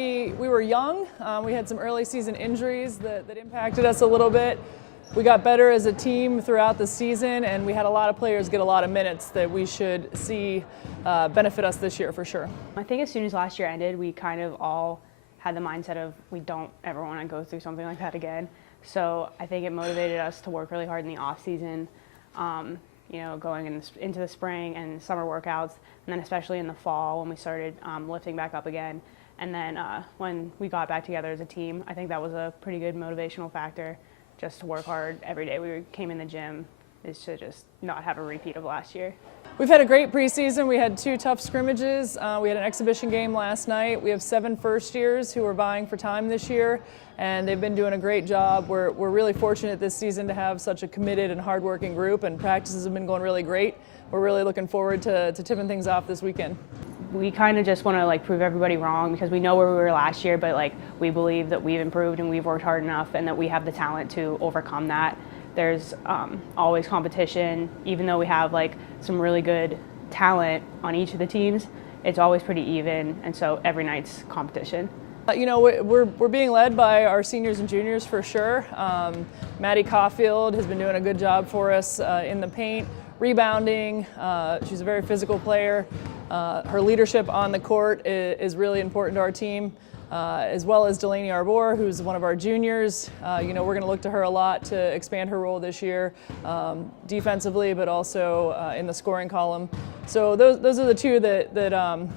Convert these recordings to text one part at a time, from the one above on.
we were young. We had some early season injuries that impacted us a little bit. We got better as a team throughout the season, and we had a lot of players get a lot of minutes that we should see benefit us this year for sure. I think as soon as last year ended, we kind of all had the mindset of we don't ever want to go through something like that again. So I think it motivated us to work really hard in the off season, going into the spring and summer workouts, and then especially in the fall when we started lifting back up again. And then when we got back together as a team, I think that was a pretty good motivational factor, just to work hard every day we came in the gym, is to just not have a repeat of last year. We've had a great preseason. We had 2 tough scrimmages. We had an exhibition game last night. We have 7 first years who are vying for time this year, and they've been doing a great job. We're really fortunate this season to have such a committed and hardworking group, and practices have been going really great. We're really looking forward to tipping things off this weekend. We kind of just want to prove everybody wrong, because we know where we were last year, but we believe that we've improved and we've worked hard enough and that we have the talent to overcome that. There's always competition. Even though we have some really good talent on each of the teams, it's always pretty even, and so every night's competition. We're being led by our seniors and juniors for sure. Maddie Caulfield has been doing a good job for us in the paint, rebounding. She's a very physical player. Her leadership on the court is really important to our team, as well as Delaney Arbore, who's one of our juniors. We're going to look to her a lot to expand her role this year, defensively, but also in the scoring column. So those are the 2 that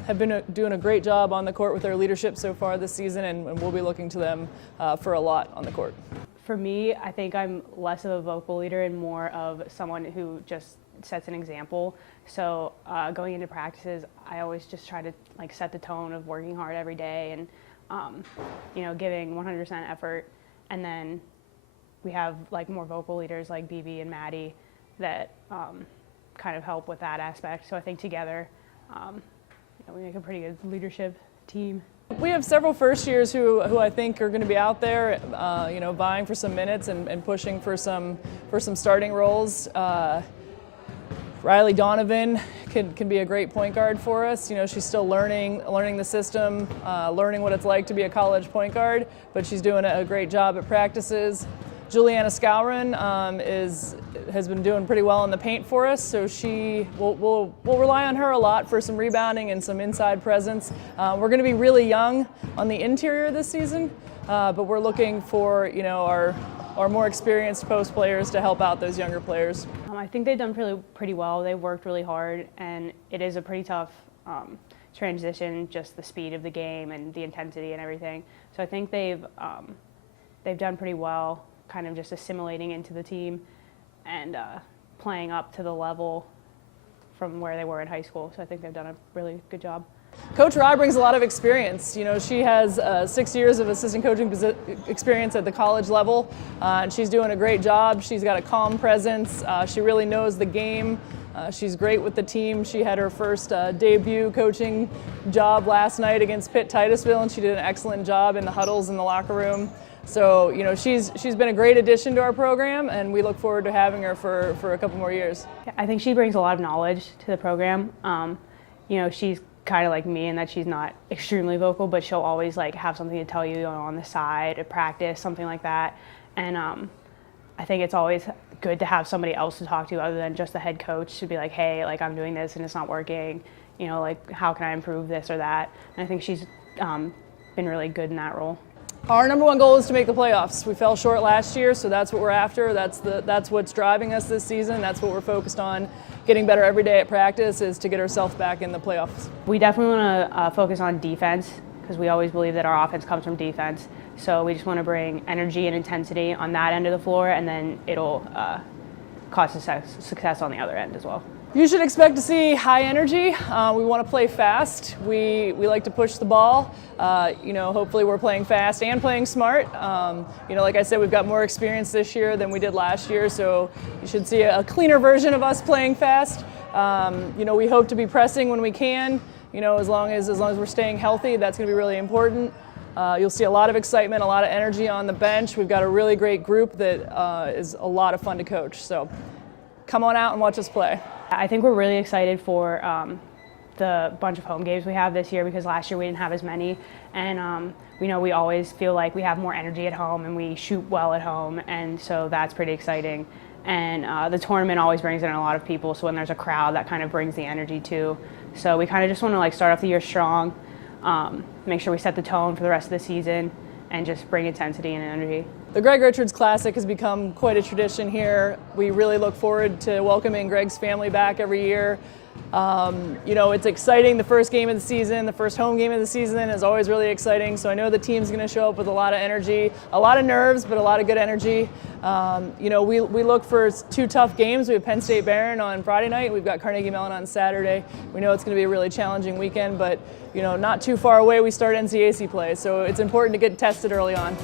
have been doing a great job on the court with their leadership so far this season, and we'll be looking to them for a lot on the court. For me, I think I'm less of a vocal leader and more of someone who just sets an example. So going into practices, I always just try to set the tone of working hard every day and giving 100% effort. And then we have more vocal leaders like BB and Maddie that kind of help with that aspect. So I think together we make a pretty good leadership team. We have several first years who I think are going to be out there, vying for some minutes and pushing for some starting roles. Riley Donovan can be a great point guard for us. She's still learning the system, learning what it's like to be a college point guard, but she's doing a great job at practices. Juliana Scowron has been doing pretty well in the paint for us, so we'll rely on her a lot for some rebounding and some inside presence. We're going to be really young on the interior this season, but we're looking for our more experienced post players to help out those younger players. I think they've done pretty well. They've worked really hard, and it is a pretty tough transition, just the speed of the game and the intensity and everything. So I think they've done pretty well, kind of just assimilating into the team and playing up to the level from where they were in high school. So I think they've done a really good job. Coach Rod brings a lot of experience. She has 6 years of assistant coaching experience at the college level, and she's doing a great job. She's got a calm presence. She really knows the game. She's great with the team. She had her first debut coaching job last night against Pitt Titusville, and she did an excellent job in the huddles in the locker room. So she's been a great addition to our program, and we look forward to having her for a couple more years. I think she brings a lot of knowledge to the program. She's kind of like me in that she's not extremely vocal, but she'll always have something to tell you on the side at practice, something like that. And I think it's always good to have somebody else to talk to other than just the head coach, to be like, hey, I'm doing this and it's not working, how can I improve this or that? And I think she's been really good in that role. Our number 1 goal is to make the playoffs. We fell short last year, so that's what we're after. That's what's driving us this season. That's what we're focused on. Getting better every day at practice is to get ourselves back in the playoffs. We definitely want to focus on defense, because we always believe that our offense comes from defense. So we just want to bring energy and intensity on that end of the floor, and then it'll cause success on the other end as well. You should expect to see high energy. We want to play fast. We like to push the ball. Hopefully we're playing fast and playing smart. Like I said, we've got more experience this year than we did last year, so you should see a cleaner version of us playing fast. We hope to be pressing when we can. As long as we're staying healthy, that's going to be really important. You'll see a lot of excitement, a lot of energy on the bench. We've got a really great group that is a lot of fun to coach. So come on out and watch us play. I think we're really excited for the bunch of home games we have this year, because last year we didn't have as many. And we always feel like we have more energy at home and we shoot well at home, and so that's pretty exciting. And the tournament always brings in a lot of people, so when there's a crowd, that kind of brings the energy too. So we kind of just want to like start off the year strong, make sure we set the tone for the rest of the season, and just bring intensity and energy. The Greg Richards Classic has become quite a tradition here. We really look forward to welcoming Greg's family back every year. It's exciting. The first game of the season, the first home game of the season is always really exciting. So I know the team's going to show up with a lot of energy, a lot of nerves, but a lot of good energy. We look for 2 tough games. We have Penn State Barron on Friday night. We've got Carnegie Mellon on Saturday. We know it's going to be a really challenging weekend, but not too far away we start NCAC play. So it's important to get tested early on.